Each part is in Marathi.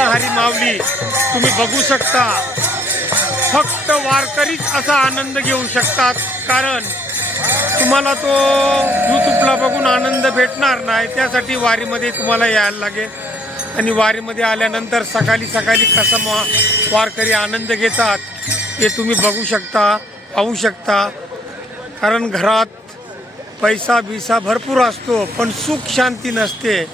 हरी मावली तुम्ही बघू शकता. फक्त वारकरीच असा आनंद घेऊ शकतात. कारण तुम्हाला तो यूट्यूबला बघून आनंद भेटणार नाही. त्यासाठी वारीमध्ये तुम्हाला यायला लागेल. आणि वारीमध्ये आल्यानंतर सकाळी सकाळी कसा मा वारकरी आनंद घेतात हे तुम्ही बघू शकता पाहू शकता. कारण घरात पैसा बिसा भरपूर असतो पण सुख शांती नसते.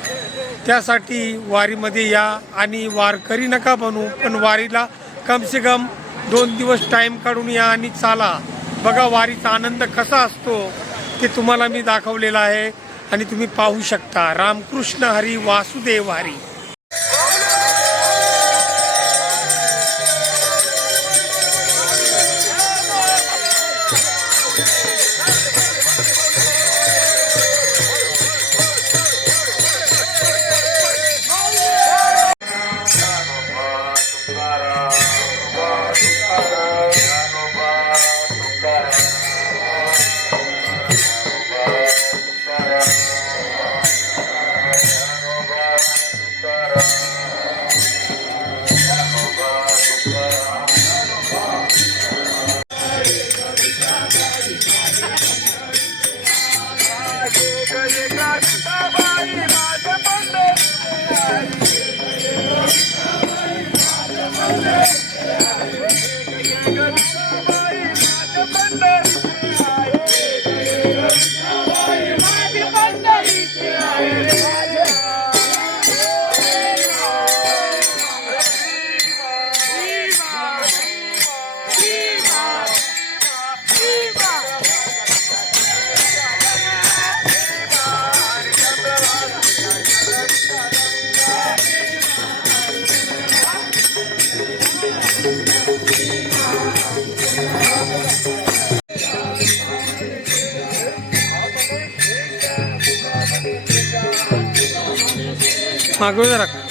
त्यासाठी वारीमध्ये या आणि वारकरी नका बनू पण वारीला कमसे कम दोन दिवस टाईम काढून या आणि चाला. बघा वारीचा आनंद कसा असतो ते तुम्हाला मी दाखवलेला आहे आणि तुम्ही पाहू शकता. रामकृष्ण हरी वासुदेव हरी. কৃষ্ণ মাগুরে রাখো।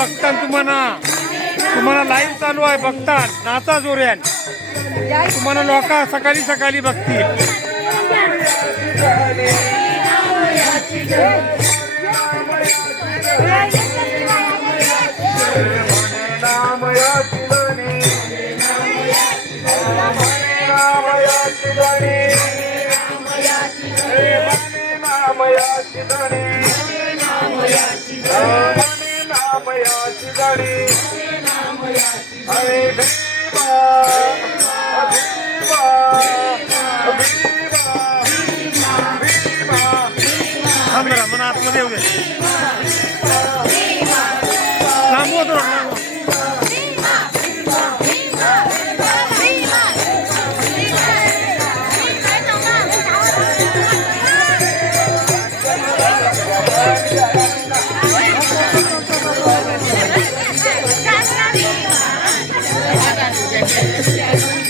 बघतात तुम्हाला. तुम्हाला लाईव्ह चालू आहे बघता नाचा जोऱ्यान. तुम्हाला लोक सकाळी सकाळी बघतील. હરે હરે ભીમા ભીમા ભીમા Yeah.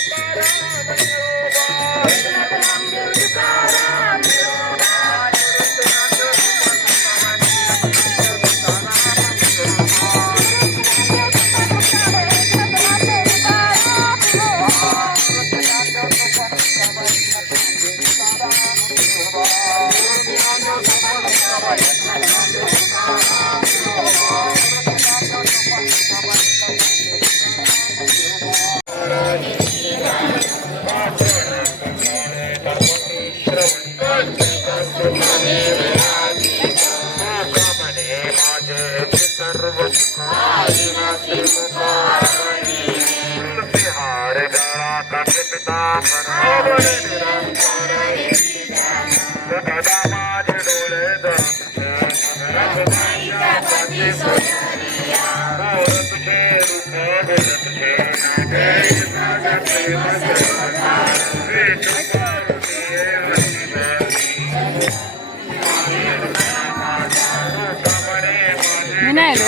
Mineiro.